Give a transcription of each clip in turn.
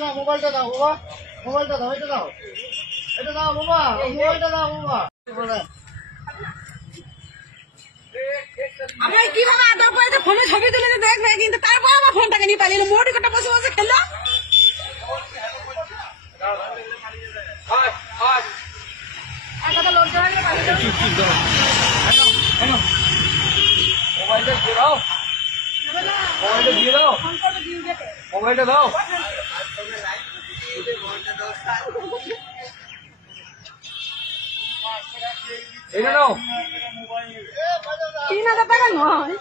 না মোবাইলটা দাও বাবা, মোবাইলটা দাও, এটা দাও, এটা দাও বাবা, মোবাইলটা দাও বাবা। আমরা কিভাবে আদর করে ফোনে ছবি তুলে দেখবে, কিন্তু তারপর আমার ফোনটাকে নিয়ে পালিয়ে মোটি কটা বসে বসে খেলো। মোবাইলটা দিয়ে দাও, মোবাইলটা দিয়ে দাও, মোবাইলটা দাও। এটা নাও। 3000 টাকা নয়।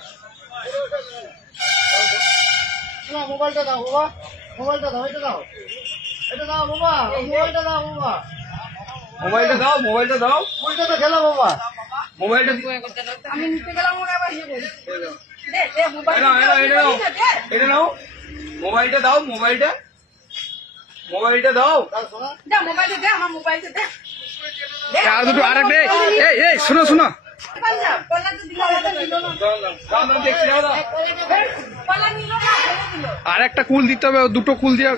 না মোবাইলটা দাও বাবা, মোবাইলটা দাও, এটা দাও, এটা দাও বাবা, মোবাইলটা দাও বাবা, মোবাইলটা দাও, মোবাইলটা দাও, মোবাইলটা তো খেলো বাবা, মোবাইলটা আমি নিতে গেলাম ওরা আবার ইয়ে বলছে। এটা নাও, মোবাইলটা দাও, মোবাইলটা, মোবাইলটা দাও। যা মোবাইলটা দে, আমার মোবাইলটা দে। আর দুটো আর একটা এই শোনো শোনো আর একটা কুল দিতে হবে, দুটো কুল দিয়ে।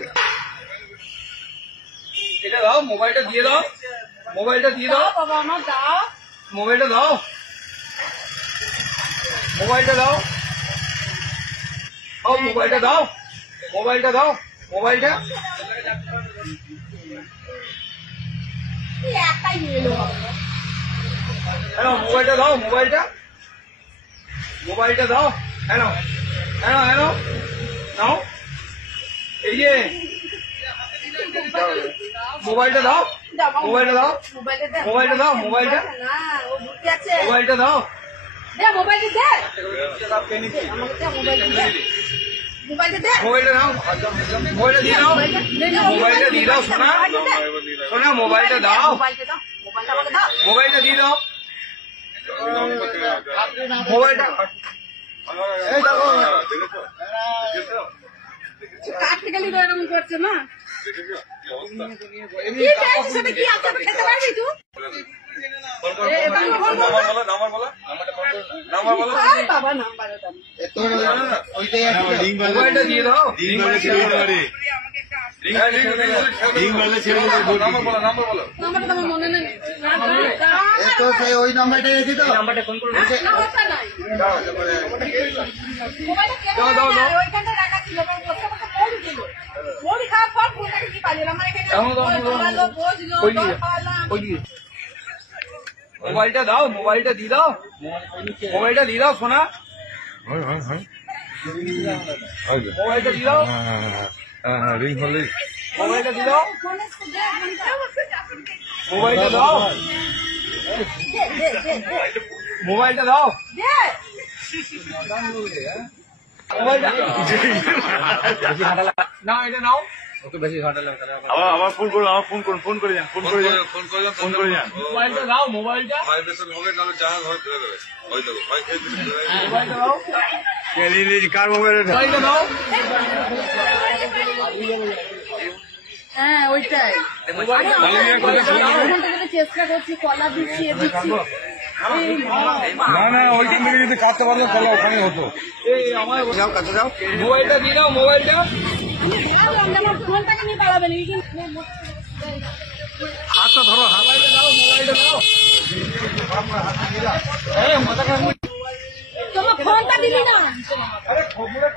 এটা দাও, মোবাইলটা দিয়ে দাও, মোবাইলটা দিয়ে দাও, বাবা আমার দাও, মোবাইলটা দাও, মোবাইলটা দাও, ও মোবাইলটা দাও, মোবাইলটা দাও, মোবাইলটা, একটাই নিয়ে এলো। হ্যালো মোবাইলটা দাও, মোবাইলটা, মোবাইলটা দাও, হ্যালো হ্যালো হ্যালো নাও, এই যে মোবাইলটা দাও, মোবাইলটা দাও, মোবাইলটা দে, মোবাইলটা দাও, মোবাইলটা, না ও বুঝতে আছে। মোবাইলটা দাও, দে মোবাইলটা দে, আমাকে দে মোবাইলটা দে, মোবাইলটা দে, মোবাইলটা দাও, মোবাইলটা দিয়ে দাও, মোবাইলটা দিয়ে দাও, সোনা সোনা, মোবাইলটা দাও, মোবাইলটা দাও, মোবাইলটা আমাকে দাও। মোবাইলটা দিয়ে দাও, মোবাইলটা, এই দেখো কাটতে গেলি তো এরকম করছে না। কি চাইছিস সেটা কি আছে খেতে পারবি তুই? বাবা নাম্বার দাও। মোবাইলটা দিয়ে দাও, নাম্বারটা তো আমার মনে নেই। তো সেই ওই নাম্বারটা রেখে দাও, নাম্বারটা নাই। মোবাইলটা কেন দাও, দাও, দাও। ওইখানটা রাখা ছিল, ওখানে বসে বসে পড়ি ছিল। পড়ি খাওয়ার পর ফোনটাকে কি পালিয়ে আমার এখানে বসলো, বসলো, খাওয়ালাম। মোবাইলটা দাও, মোবাইলটা দিয়ে দাও, মোবাইলটা দিয়ে দাও সোনা, মোবাইলটা দিয়ে দাও, রিং হলে মোবাইলটা দিয়ে দাও, ফোনে দে, মোবাইলটা দাও, মোবাইলটা দাও, দে। মোবাইলটা না, এটা নাও, আবার ফোন করুন, আমার ফোন করুন, ফোন করে যান, ফোন করে যান, ফোন করে যান। মোবাইলটা দাও, মোবাইলটা, মোবাইলটা দাও, কার মোবাইল এটা? মোবাইলটা দাও, হ্যাঁ ওইটাই। চেষ্টা করছি, কলা দিচ্ছি, এ দিচ্ছি। না না, ওইখান থেকে যদি কাটতে পারলে তাহলে ওখানে হতো। এই আমার মোবাইলটা দিয়ে দাও, মোবাইলটা, আমার ফোনটাকে নিয়ে পালাবেন। হাতটা ধরো, হাত মোবাইলটা দাও, মোবাইলটা দাও, এই মাথা খারাপ, তোমার ফোনটা দিবি না। আরে খবরটা